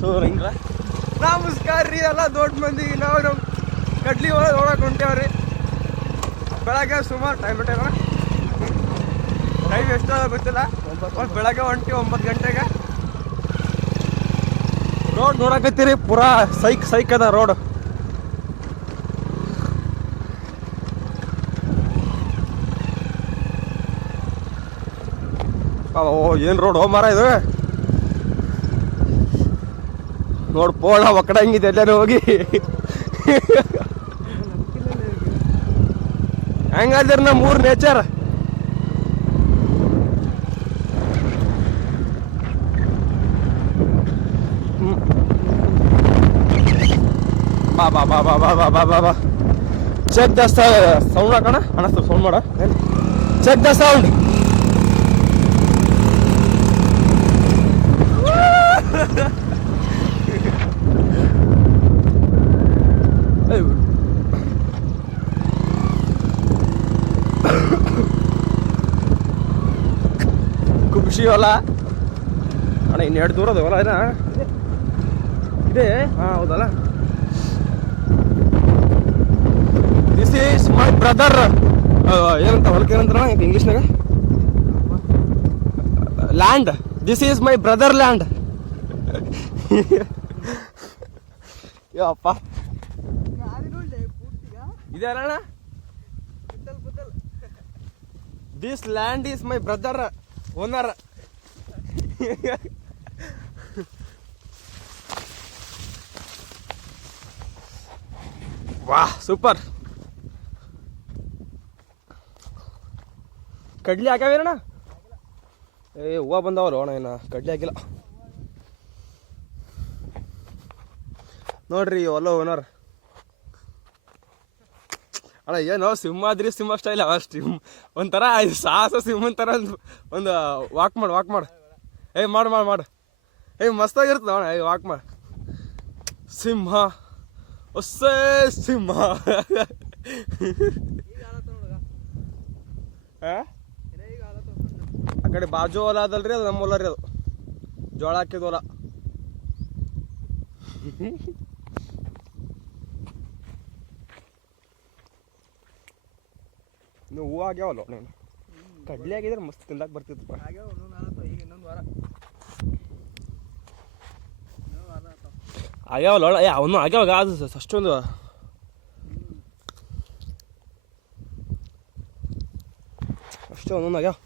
ಹಿಂಗ ನಮಸ್ಕಾರ ರೀ ಎಲ್ಲ ದೊಡ್ಡ ಮಂದಿ. ನಾವು ನಮ್ಮ ಕಡ್ಲಿ ಒಳಗೆ ನೋಡಕ್ಕೆ ಹೊಂಟೇವ್ರಿ. ಬೆಳಗ್ಗೆ ಸುಮಾರು ಟೈಮ್ ಎಷ್ಟು ಗೊತ್ತಿಲ್ಲ. ಬೆಳಗ್ಗೆ ಹೊಂಟಿ 9 ಗಂಟೆಗೆ ರೋಡ್ ನೋಡಕತ್ತೀರಿ. ಪೂರಾ ಸೈಕ್ ಅದ ರೋಡ್. ಏನ್ ರೋಡ್ ಹೋಮಾರ ಇದು ನೋಡ್. ಪೋಣ ಒಕ್ಕಡಂಗಿದೆ ಎಲ್ಲಾರು ಹೋಗಿ. ಹೆಂಗಾದ್ರಿ ನಮ್ಮ ಊರ್ ನೇಚರ್. ಬಾ ಚೆಕ್ ದ ಸೌಂಡ್ ಹಾಕೋಣ. ಅನಸ್ತು ಸೌಂಡ್ ಮಾಡ. Check the sound. ಖುಷಿ ಹೊಲ ಅಣ್ಣ. ಇನ್ನೆರಡು ದೂರ ಅದ ಹೊಲ ಏನ ಇದೆ. ಹೌದಲ್ಲ. This is my brother. ಏನಂತ ಹೊಲಕ್ಕೆ ಏನಂತಾರ ಇಂಗ್ಲೀಷ್ನಾಗ? Land. This is my brother land. ಯಪ್ಪ ಇದೆ ಅಲ್ಲ. This land is my brother owner. ವಾಹ್ ಸೂಪರ್. ಕಡ್ಲಿ ಹಾಕ್ಯಾವೇನಣ್ಣ? ಹೂವು ಬಂದಾವಲ್ಲ ಅಣ್ಣ. ಏನು ಕಡ್ಲಿ ಹಾಕಿಲ್ಲ ನೋಡ್ರಿ. ಹೊಲ ಓನರ್ ಅಣ್ಣ. ಏನೋ ಸಿಂಹಾದ್ರಿ ಸಿಂಹ ಸ್ಟೈಲ್ ಅಷ್ಟು ಒಂಥರ ಸಾಹಸ ಸಿಂಹನ್ ಥರ ಒಂದು ವಾಕ್ ಮಾಡು. ಮಾಡು. ಮಸ್ತಾಗಿರ್ತದ ಅಣ್ಣ. ವಾಕ್ ಮಾಡು. ಸಿಂಹ ಒಸ್ಸೇ ಸಿಂಹ. ಆ ಕಡೆ ಬಾಜು ಹೊಲ ಅದಲ್ರಿ, ಅದು ನಮ್ಮ ಹೊಲ ರೀ. ಅದು ಜೋಳ ಹಾಕಿದ ಹೊಲ. ನೀವು ಹೂವು ಆಗ್ಯಾವಲ್ಲ ನೀನು. ಕಡ್ಲಿ ಆಗಿದ್ರೆ ಮಸ್ತ್ ತಿಂದಾಕ ಬರ್ತಿತ್ತಪ್ಪ. ಆಗ್ಯಾವಲ್ಲ ಅವನು ಆಗ್ಯಾವಾಗ ಅದು ಅಷ್ಟೊಂದು ಒಂದೊಂದು ಆಗ್ಯಾವ.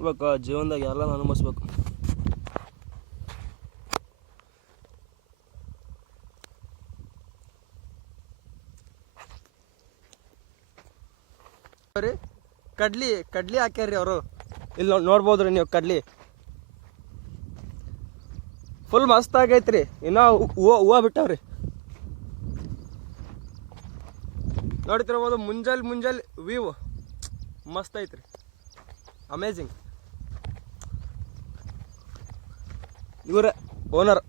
ಇವಾಗ ಜೀವನದಾಗ ಎಲ್ಲ ಅನುಭವಿಸ್ಬೇಕು. ಕಡ್ಲಿ ಹಾಕ್ಯಾರ್ರಿ ಅವರು. ಇಲ್ಲಿ ನೋಡ್ಬೋದ್ರಿ ನೀವು. ಕಡ್ಲಿ ಫುಲ್ ಮಸ್ತ್ ಆಗೈತ್ರಿ. ಇನ್ನೂ ಹೂವು ಬಿಟ್ಟಾವ್ರಿ. ನೋಡ್ತಿರ್ಬೋದು. ಮುಂಜಾನೆ ವ್ಯೂ ಮಸ್ತ್ ಐತ್ರಿ. ಅಮೇಝಿಂಗ್. ಇವ್ರ ಓನರ್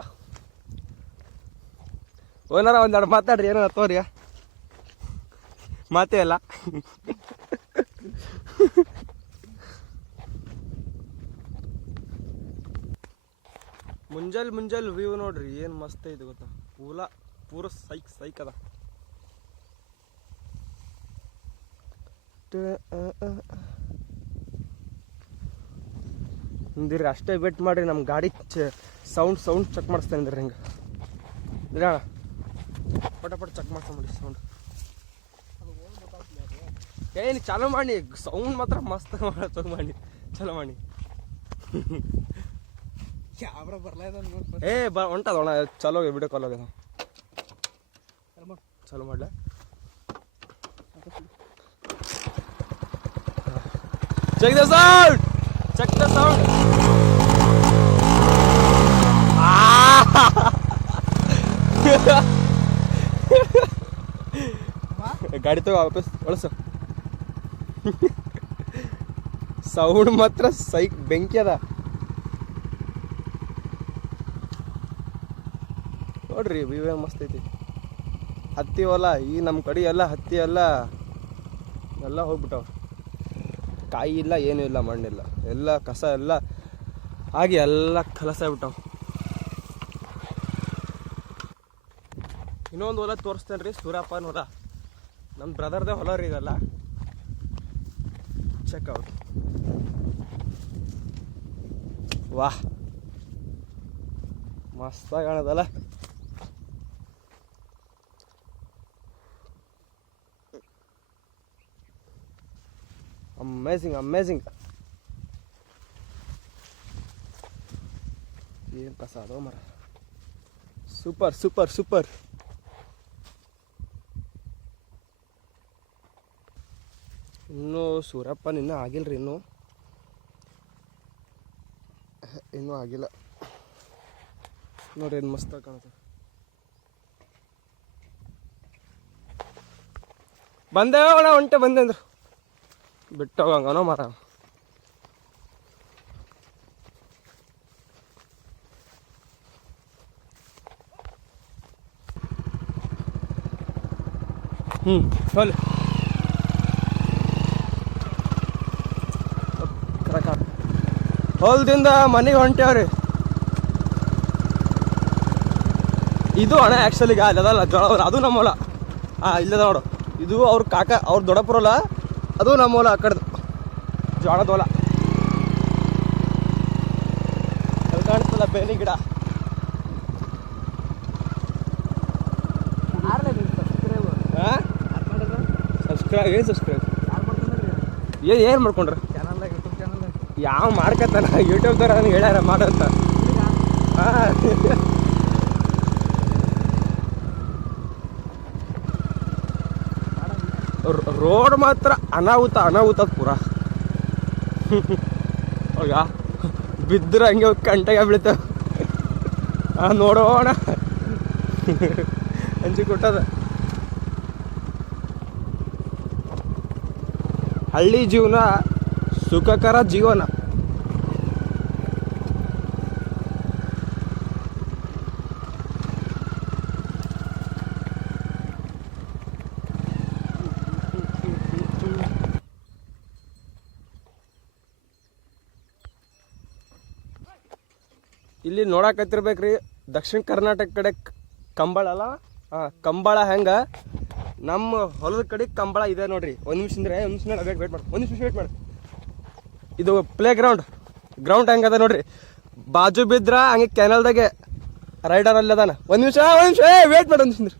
ಒಂದೆರಡು ಮಾತಾಡ್ರಿ. ಏನಾರ ತೋರಿ. ಮಾತೇ ಅಲ್ಲ. ಮುಂಜಾನೆ ವ್ಯೂ ನೋಡ್ರಿ. ಏನು ಮಸ್ತ್ ಐತಿ ಗೊತ್ತಾ. ಪೂರ ಸೈಕ್ ಅದ. ಹಿಂದಿರ್ಗ ಅಷ್ಟೇ ವೇಟ್ ಮಾಡ್ರಿ. ನಮ್ಮ ಗಾಡಿ ಸೌಂಡ್ ಚೆಕ್ ಮಾಡಿಸ್ತೇನೆ ಅಂದ್ರೆ ಹಿಂಗೆ ಇದ್ರ ಪಟ ಚೆಕ್ ಮಾಡ್ಕೊಂಬಿಡಿ ಸೌಂಡ್. ಏನು ಚಾಲೂ ಮಾಡಿ. ಸೌಂಡ್ ಮಾತ್ರ ಮಸ್ತ್ ಮಾಡಿ ಚಲೋ ಮಾಡಿ. ಹೊಂಟದ ಅಣ್ಣ. ಚಲೋ ವಿಡಿಯೋ ಕಾಲ್ ಹೋಗ್ಯದ. ಚಲೋ ಮಾಡ್ಲ. Check the sound. ಗಾಡಿ ತಗೋ ವಾಪಸ್ ಒಳಸು. ಸೌಂಡ್ ಮಾತ್ರ ಸೈಕ್ ಬೆಂಕಿ ಅದ ನೋಡ್ರಿ. ವ್ಯೂ ಮಸ್ತ್ ಐತಿ. ಹತ್ತಿ ಹೊಲ. ಈ ನಮ್ಮ ಕಡೆ ಎಲ್ಲ ಹತ್ತಿ ಎಲ್ಲ ಹೋಗ್ಬಿಟ್ಟವ. ಕಾಯಿ ಇಲ್ಲ, ಏನೂ ಇಲ್ಲ, ಮಣ್ಣಿಲ್ಲ. ಎಲ್ಲ ಕಸ ಎಲ್ಲ ಹಾಗೆ ಎಲ್ಲ ಕಲಸಾಗ್ಬಿಟ್ಟವು. ಇನ್ನೊಂದು ಹೊಲ ತೋರಿಸ್ತೇನೆ ರೀ, ಸೂರಪ್ಪನ ಹೊಲ. ನಮ್ಮ ಬ್ರದರ್ದೇ ಹೊಲ ರೀ ಇದೆಲ್ಲ. Check out. ವಾಹ್, ಮಸ್ತಾಗಿ ಕಾಣದಲ್ಲ. Amazing amazing. ಏನು ಕಸ ಅದು ಮರ. Super super super. ಇನ್ನೂ ಸೂರಪ್ಪನ ಇನ್ನೂ ಆಗಿಲ್ರಿ, ಇನ್ನೂ ಆಗಿಲ್ಲ ನೋಡ್ರಿ. ಏನು ಮಸ್ತಾಗಿ ಕಾಣುತ್ತೆ. ಬಂದೇವಣ ಒಂಟೆ ಬಂದೆ ಅಂದ್ರು ಬಿಟ್ಟು ಹೋಗಂಗನೋ ಮರ. ಹೋಲಿ ಹೊಲದಿಂದ ಮನೆಗೆ ಹೊಂಟೇವ್ರಿ. ಇದು ಅಣ್ಣ ಆ್ಯಕ್ಚುಲಿ ಅಲ್ಲದಲ್ಲ ಜೋಳ, ಅದು ನಮ್ಮ ಹೊಲ. ಇಲ್ಲದ ನೋಡು, ಇದು ಅವ್ರ ಕಾಕ, ಅವ್ರ ದೊಡ್ಡಪ್ಪರ ಹೊಲ, ಅದು ನಮ್ಮ ಹೊಲ. ಆ ಕಡೆದು ಜೋಳದ ಹೊಲ. ಅಲ್ಲಿ ಕಾಣಿಸ್ತಲ್ಲ ಬೇಲಿ ಗಿಡ. ಸಬ್ಸ್ಕ್ರೈಬ್ ಏನು ಸಬ್ಸ್ಕ್ರೈಬ್ ಏನು ಮಾಡ್ಕೊಂಡ್ರ? ಯಾವ ಮಾಡ್ಕತ್ತಾನ ಯೂಟ್ಯೂಬ್ದಾರ ನನಗೆ ಹೇಳ್ಯಾರ ಮಾಡಂತ. ರೋಡ್ ಮಾತ್ರ ಅನಾಹುತ ಅನಾಹುತ ಪೂರ. ಹೋಗ ಬಿದ್ದರೆ ಹಂಗೆ ಕಂಟೆಗೆ ಬೀಳ್ತಾವ. ನೋಡೋಣ ಹಂಚಿ ಕೊಟ್ಟದ. ಹಳ್ಳಿ ಜೀವನ ಸುಖಕರ ಜೀವನ. ಇಲ್ಲಿ ನೋಡಕತ್ತಿರ್ಬೇಕ್ರಿ, ದಕ್ಷಿಣ ಕರ್ನಾಟಕ ಕಡೆ ಕಂಬಳ ಅಲ್ಲ, ಕಂಬಳ ಹೆಂಗೆ ನಮ್ಮ ಹೊಲದ ಕಡೆ ಕಂಬಳ ಇದೆ ನೋಡ್ರಿ. ಒಂದು ನಿಮಿಷ ಅಂದ್ರೆ ಒಂದು ನಿಮಿಷ ವೇಟ್ ಮಾಡಿ, ಒಂದು ನಿಮಿಷ ವೇಟ್ ಮಾಡಿ. ಇದು ಪ್ಲೇ ಗ್ರೌಂಡ್ ಹೆಂಗದ ನೋಡ್ರಿ. ಬಾಜು ಬಿದ್ರ ಹಂಗೆ ಕೆನಲ್ದಾಗೆ ರೈಡರ್ ಅಲ್ಲಿ ಅದಾನ. ಒಂದು ನಿಮಿಷ ವೇಟ್ ಮಾಡಿ, ಒಂದು ನಿಮಿಷ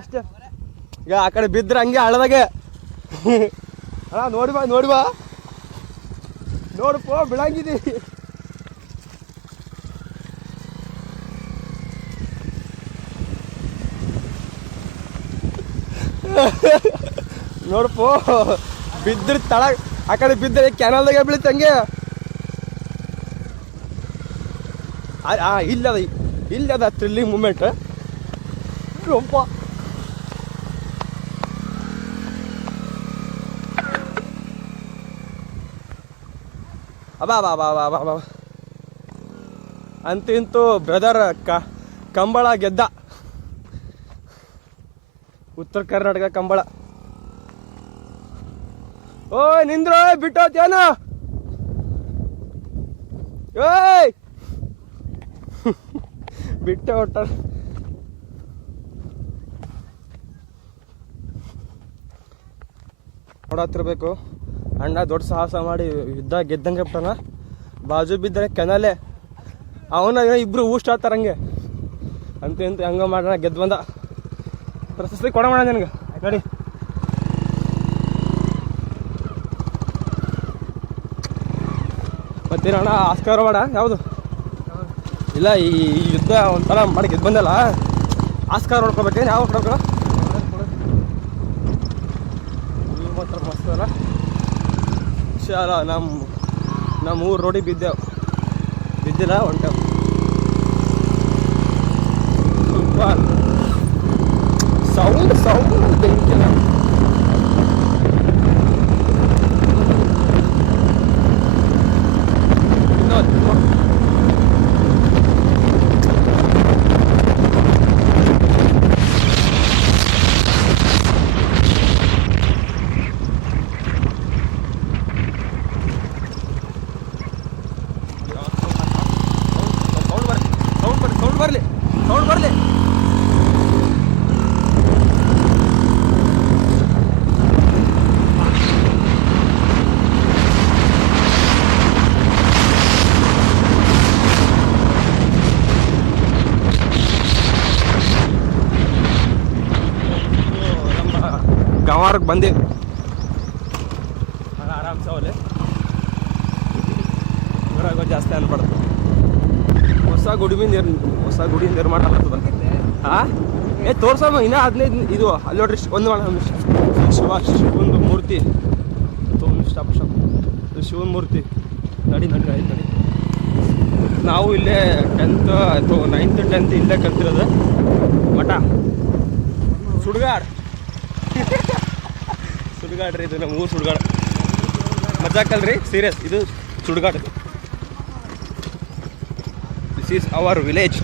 ಅಷ್ಟೇ. ಈಗ ಆ ಕಡೆ ಬಿದ್ರ ಹಂಗೆ ಹಳ್ಳದಾಗೆ. ನೋಡಿ ಬಾ ನೋಡಪ್ಪ ಬಿಳಂಗಿದಿ. ನೋಡಪ್ಪ ಬಿದ್ರ ತಳ, ಆ ಕಡೆ ಬಿದ್ದರೆ ಕ್ಯಾನಲ್ದಾಗೆ ಬೀಳುತ್ತೆ ಹಂಗೆ. ಇಲ್ಲದ ಥ್ರಿಲ್ಲಿಂಗ್ ಮೂಮೆಂಟ್. ರೊಂಪ ಅಬಾ ಇಂತೂ ಬ್ರದರ್ ಕಂಬಳ ಗೆದ್ದ. ಉತ್ತರ ಕರ್ನಾಟಕ ಕಂಬಳ. ಓಯ್ ನಿಂದ್ರ ಬಿಟ್ಟೋತೇನು? ಓಯ್ ಬಿಟ್ಟ ಹೊಟ್ಟ. ನೋಡತ್ತಿರ್ಬೇಕು, ಅಣ್ಣ ದೊಡ್ಡ ಸಾಹಸ ಮಾಡಿ ಯುದ್ಧ ಗೆದ್ದಂಗೆ ಬಿಟ್ಟನ. ಬಾಜು ಬಿದ್ದರೆ ಕೆನಲೆ, ಅವನ ಇಬ್ರು ಊಷ್ಟ ಆತಾರಂಗೆ. ಅಂತ ಹಂಗ ಮಾಡೋಣ, ಗೆದ್ದು ಬಂದ. ಪ್ರಶಸ್ತಿ ಕೊಡೋಣ ನಿನಗೆ ನೋಡಿ. ಮತ್ತೇನಣ್ಣ ಆಸ್ಕಾರ ಮಾಡ ಯಾವುದು ಇಲ್ಲ, ಈ ಯುದ್ಧ ಒಂಥರ ಮಾಡಿ ಗೆದ್ದು ಬಂದಲ್ಲ, ಆಸ್ಕಾರ ನೋಡ್ಕೋಬೇಕೇನು? ಯಾವ ಕೊಡೋಣ ಮಾತ್ರ ಮಸ್ತ್ ಅಲ್ಲ. ಶಾಲ ನಮ್ಮ ಊರು ರೋಡಿಗೆ ಬಿದ್ದಿಲ್ಲ ಹೊಂಟೇವು. Super sound ಬೆಂಕಿಲ್ಲ. ಬರಲಿ, ಸೌಂಡ್ ಬರಲಿ. ಗಂವಾರಕ್ಕೆ ಬಂದೀವಿ. ಆರಾಮ್ಸೆ ಅವಲೆ ಊರಾಗ ಜಾಸ್ತಿ ಅನ್ಬಾರ್ದು. ಹೊಸ ಗುಡಿ ನಿರ್ಮಾಣ ಆಗ್ತದ. ತೋರ್ಸಮ್ಮ ಇನ್ನ 15 ಇದು ಅಲ್ಲಿ ನೋಡ್ರಿ. ಶಿವನ ಮೂರ್ತಿ. ಸ್ಟಾಪ್ ಶಿವನ ಮೂರ್ತಿ. ನಡಿ ಆಯ್ತು ನಡಿ. ನಾವು ಇಲ್ಲೇ 10th ಅಥವಾ 9th 10th ಇಲ್ಲೇ ಕಲ್ತಿರೋದು. ಮಠ ಸುಡ್ಗಾಡ್ ಸುಡ್ಗಾಡ್ರಿ. ಇದು ನಮ್ಮ ಊರು ಸುಡ್ಗಾಡ್. ಮಜಾಕಲ್ರಿ, ಸೀರಿಯಸ್. ಇದು ಸುಡ್ಗಾಡ್. This is our village.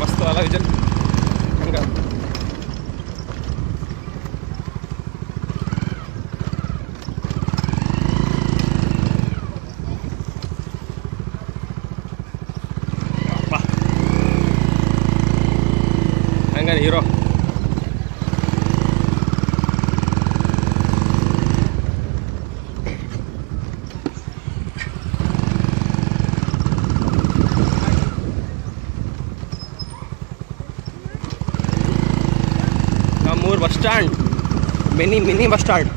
ಮಸ್ತ್ ಅಲ್ಲ ವಿಜನ್ ಹಂಗ. ಹಂಗ ಹೀರೋ. ನಮ್ಮೂರು bus stand, mini bus stand.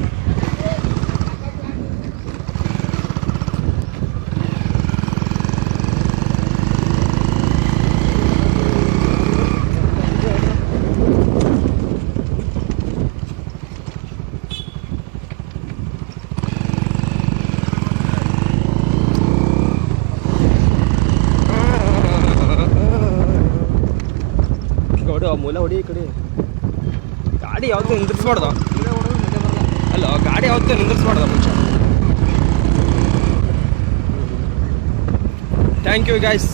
ಮೂಲ ಹೊಡಿ ಈ ಕಡೆ. ಗಾಡಿ ಯಾವತ್ತೂ ನಿಂದ್ರಿಸ್ಬಾರ್ದು. ಅಲ್ಲ, ಗಾಡಿ ಯಾವತ್ತೂ ನಿಂದ್ರಿಸ್ಬಾರ್ದು ಮುಂಚೆ. Thank you guys.